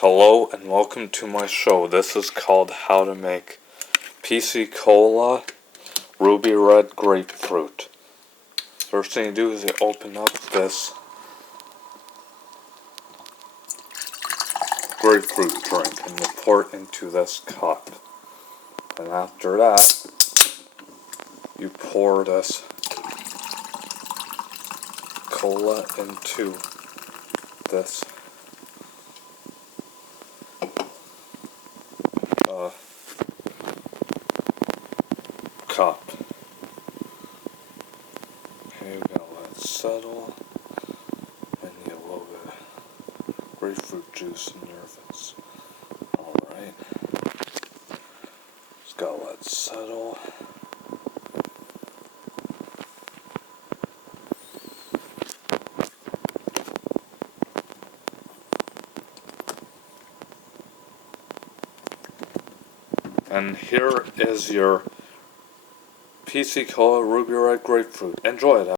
Hello and welcome to my show. This is called How to Make PC Cola Ruby Red Grapefruit. First thing you do is you open up this grapefruit drink and you pour it into this cup. And after that, you pour this cola into this cup. Okay, you're gonna let it settle, and you have a little bit of grapefruit juice in there if it's alright. Just gotta let it settle. And here is your PC Cola Ruby Red Grapefruit. Enjoy it.